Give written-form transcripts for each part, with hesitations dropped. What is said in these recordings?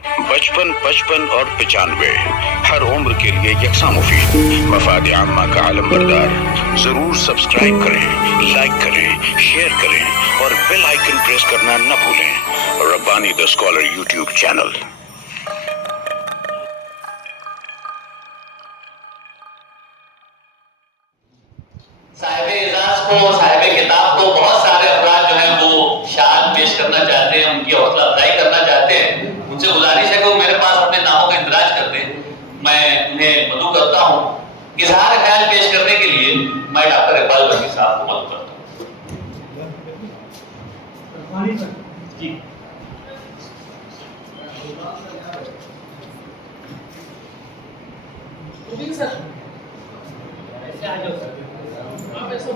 55 55 और 95 हर उम्र के लिए यकसा मुफीद। मफाद आम्मा का आलम बरदार। जरूर सब्सक्राइब करें, लाइक करें, शेयर करें और बेल आइकन प्रेस करना न भूलें। Rabbani the scholar YouTube channel. साहिब एजाज को, साहिब किताब को बहुत सारे अफराद जो हैं वो शान पेश करना चाहते हैं, उनकी हौसला अफजाई करना चाहते हैं। मुझसे गुजारिश है कि वो मेरे पास अपने नामों का इंदराज कर दें। मैं उन्हें मदऊ करता हूँ। इजहार ख्याल पेश करने के लिए मैं डॉक्टर इकबाल बर्की साहब को मदऊ करता हूँ। जी सर ऐसे आ जाओ सर, आप ऐसे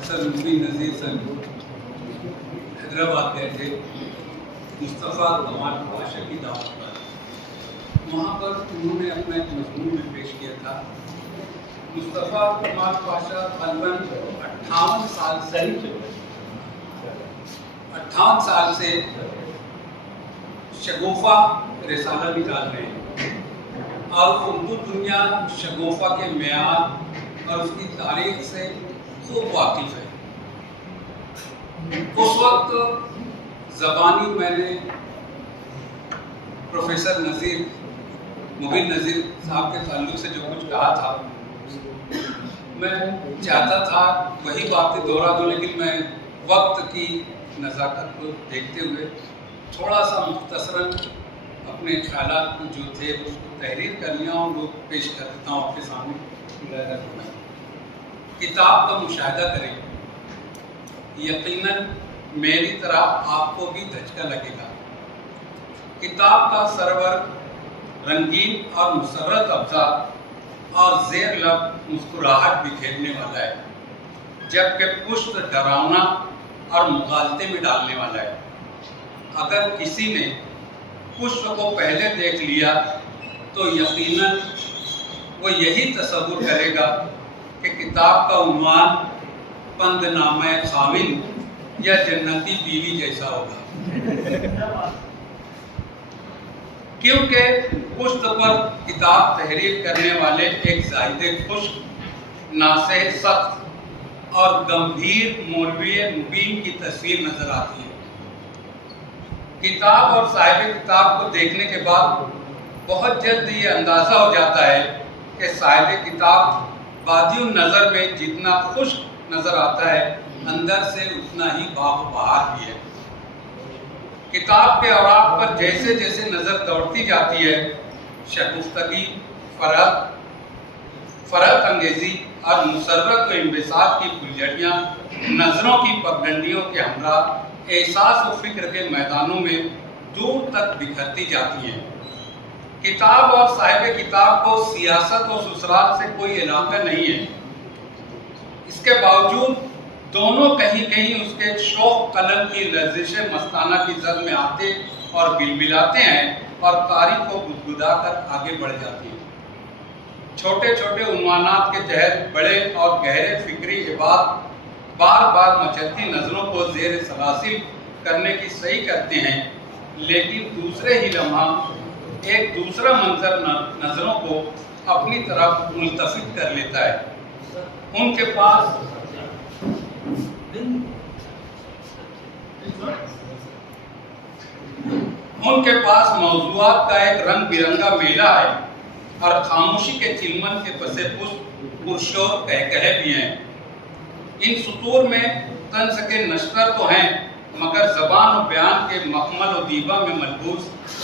प्रोफेसर मुबीन नज़ीर सर हैदराबाद गए थे मुस्तफ़ा कमाल पाशा की दावत पर। वहाँ पर उन्होंने अपना एक मजमून में पेश किया था। मुस्तफ़ा कमाल पाशा तकरीबन 58 साल से शगुफ़ा रिसाला निकाल रहे हैं और उर्दू दुनिया शगुफ़ा के मेयार और उसकी तारीख से खूब वाकिफ़ है। उस वक्त ज़बानी मैंने प्रोफेसर मुबीन नज़ीर साहब के ताल्लुक़ से जो कुछ कहा था, मैं चाहता था वही बातें दोहरा दूँ, लेकिन मैं वक्त की नज़ाकत को देखते हुए थोड़ा सा मुख्तसरन अपने ख्यालात को जो थे उसको तहरीर कर लिया और वो पेश कर देता हूँ आपके सामने। किताब का मुशाहिदा करें, यकीनन मेरी तरह आपको भी धचका लगेगा। किताब का सरवर रंगीन और मुसर्रत अफ़ज़ा और ज़ेर लब मुस्कुराहट बिखेरने वाला है, जबकि पुष्ट डरावना और मुगालते में डालने वाला है। अगर किसी ने पुष्प को पहले देख लिया तो यकीनन वो यही तसव्वुर करेगा कि किताब का उन्वान पंदनामा खामिन या जन्नती बीवी जैसा होगा, क्योंकि पुष्ट पर किताब तहरीर करने वाले एक ज़ाहिद खुश्क, नासेह सख्त और गंभीर मौलवी मुबीन की तस्वीर नजर आती है। किताब और साहिब किताब को देखने के बाद बहुत जल्द ये अंदाज़ा हो जाता है कि साहिब किताब बादियों नज़र में जितना खुश्क नज़र आता है, अंदर से उतना ही बाबहार भी है। किताब के औराक पर जैसे जैसे नज़र दौड़ती जाती है, शगुफ्तगी, फरहत अंगेज़ी और मुसर्रत व इंबिसात की फुलझड़ियाँ नज़रों की पगडंडियों के हमरा एहसास व फिक्र के मैदानों में दूर तक बिखरती जाती हैं। किताब और साहिब किताब को सियासत और ससुराल से कोई इलाका नहीं है। इसके बावजूद दोनों कहीं कहीं उसके शौक कलम की लर्जिश मस्ताना की जद में आते और बिलबिलाते हैं और कारी को गुदगुदा कर आगे बढ़ जाती हैं। छोटे छोटे उन्वानात के तहत बड़े और गहरे फिक्री इबाद बार बार मचलती नज़रों को ज़ेर सलासिल करने की सही करते हैं, लेकिन दूसरे ही लम्हा एक दूसरा मंजर नज़रों को अपनी तरफ मुल्तफित कर लेता है। उनके पास मौज़ूआत का एक रंग बिरंगा मेला है और खामोशी के चिलमन के पसे पुरशोर कहकहे भी हैं। इन सुतूर में तंज के नश्तर तो हैं, मगर ज़बान और बयान के मखमल और दीबा में मलबूस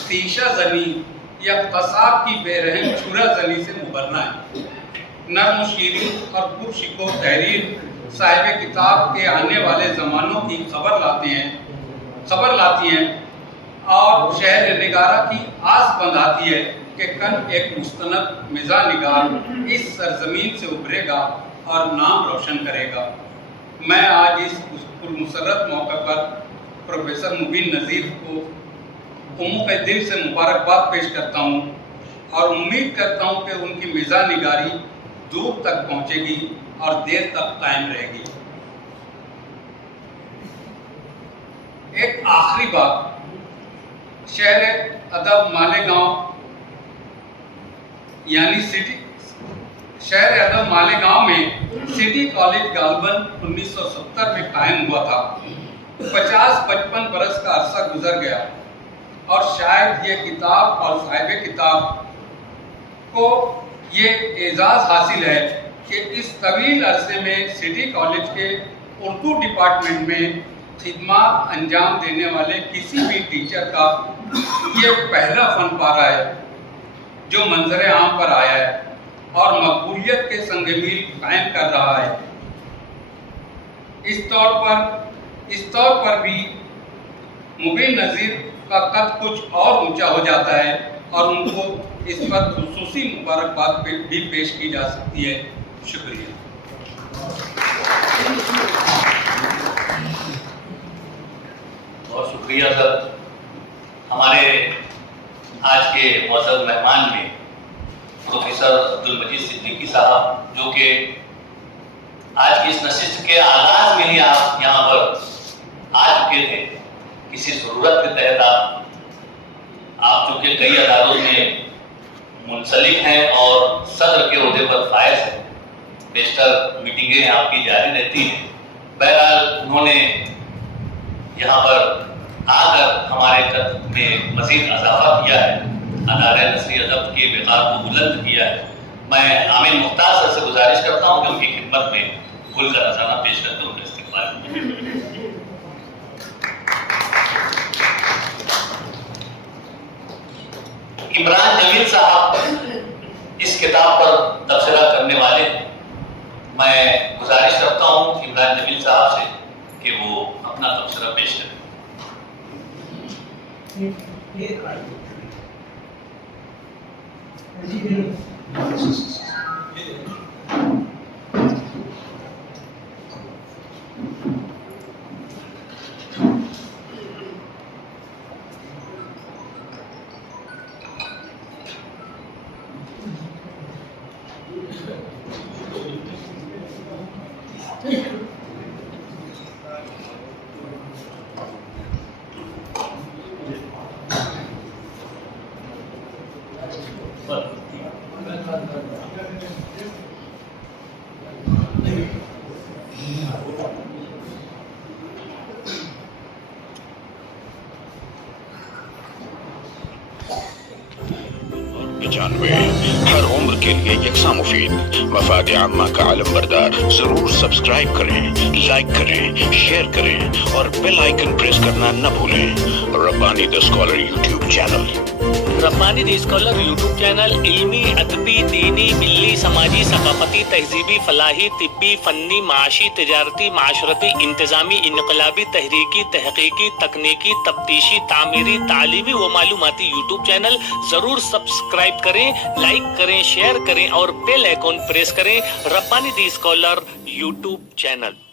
तीशा जनी या कसाब की बेरहम छुरा जनी से मुबरना है। नर्म शीरीन और पुरशिको तहरीर साहिब किताब के आने वाले ज़मानों की खबर लाती हैं और शहर निगारा की आस बंधाती है कि कल एक मुस्तनद मिज़ा निगार इस सरजमीन से उभरेगा और नाम रोशन करेगा। मैं आज इस पुरमसरत मौके पर प्रोफेसर मुबीन नज़ीर को उम्म के दिल से मुबारकबाद पेश करता हूँ اور امید کرتا ہوں کہ ان کی مزاح نگاری دور تک پہنچے گی اور دیر تک قائم رہے گی۔ ایک آخری بات، شہر ادب مالیگاؤں شہر ادب مالیگاؤں میں سٹی کالج غالباً 1970 میں قائم ہوا تھا۔ 50-55 برس کا عرصہ گزر گیا اور شاید یہ کتاب اور صاحب کتاب کو یہ اعزاز حاصل ہے کہ اس طویل عرصے میں سٹی کالج کے اردو ڈپارٹمنٹ میں خدمات انجام دینے والے کسی بھی ٹیچر کا یہ پہلا فن پارہ ہے جو منظر عام پر آیا ہے اور مقبولیت کے سنگ میل قائم کر رہا ہے۔ اس طور پر بھی مبین نظیر کا قد کچھ اور اونچا ہو جاتا ہے اور ان کو اس پر خصوصی مبارکباد بھی پیش کی جا سکتی ہے۔ شکریہ۔ بہت شکریہ سر۔ ہمارے آج کے معزز مہمان میں پروفیسر عبدالمجید صدیقی صاحب، جو کہ آج کی اس نشست کے آغاز میں ہی آپ یہاں پر آ چکے تھے، کسی ضرورت کے تحت آپ چونکہ کئی اداروں میں منسلک ہیں اور صدر کے عہدے پر فائز ہیں، بیشتر میٹنگیں آپ کی جاری رہتی ہیں۔ بہرحال انہوں نے یہاں پر آ کر ہمارے قد میں مزید اضافہ کیا ہے، ادارہ نثری ادب کے وقار کو بلند کیا ہے۔ میں عامل مختار سر سے گزارش کرتا ہوں کہ ان کی خدمت میں پھول کا نذرانہ پیش کر کے ان کا استقبال کریں۔ عمران جمیل صاحب اس کتاب پر تبصرہ کرنے والے ہیں۔ میں گزارش کرتا ہوں عمران جمیل صاحب سے کہ وہ اپنا تبصرہ پیش کریں۔ ہر عمر کے لیے یکساں مفید، مفاد عامہ کا علم بردار۔ ضرور سبسکرائب کریں، لائک کریں، شیئر کریں اور بیل آئیکن پریس کرنا نہ بھولیں۔ ربانی دی اسکالر یوٹیوب چینل۔ ربانی دی اسکالر یوٹیوب چینل علمی، ادبی، دینی، ملی، سماجی، ثقافتی، تہذیبی، فلاحی، طبی، فنی، معاشی، تجارتی، معاشرتی، انتظامی، انقلابی، تحریکی، تحقیقی، تکنیکی، تفتیشی، تعمیری، تعلیمی و معلوماتی یوٹیوب چینل۔ ضرور سبسکرائب کریں، لائک کریں، شیئر کریں اور بیل آئیکن پریس کریں۔ ربانی دی اسکالر یوٹیوب چینل۔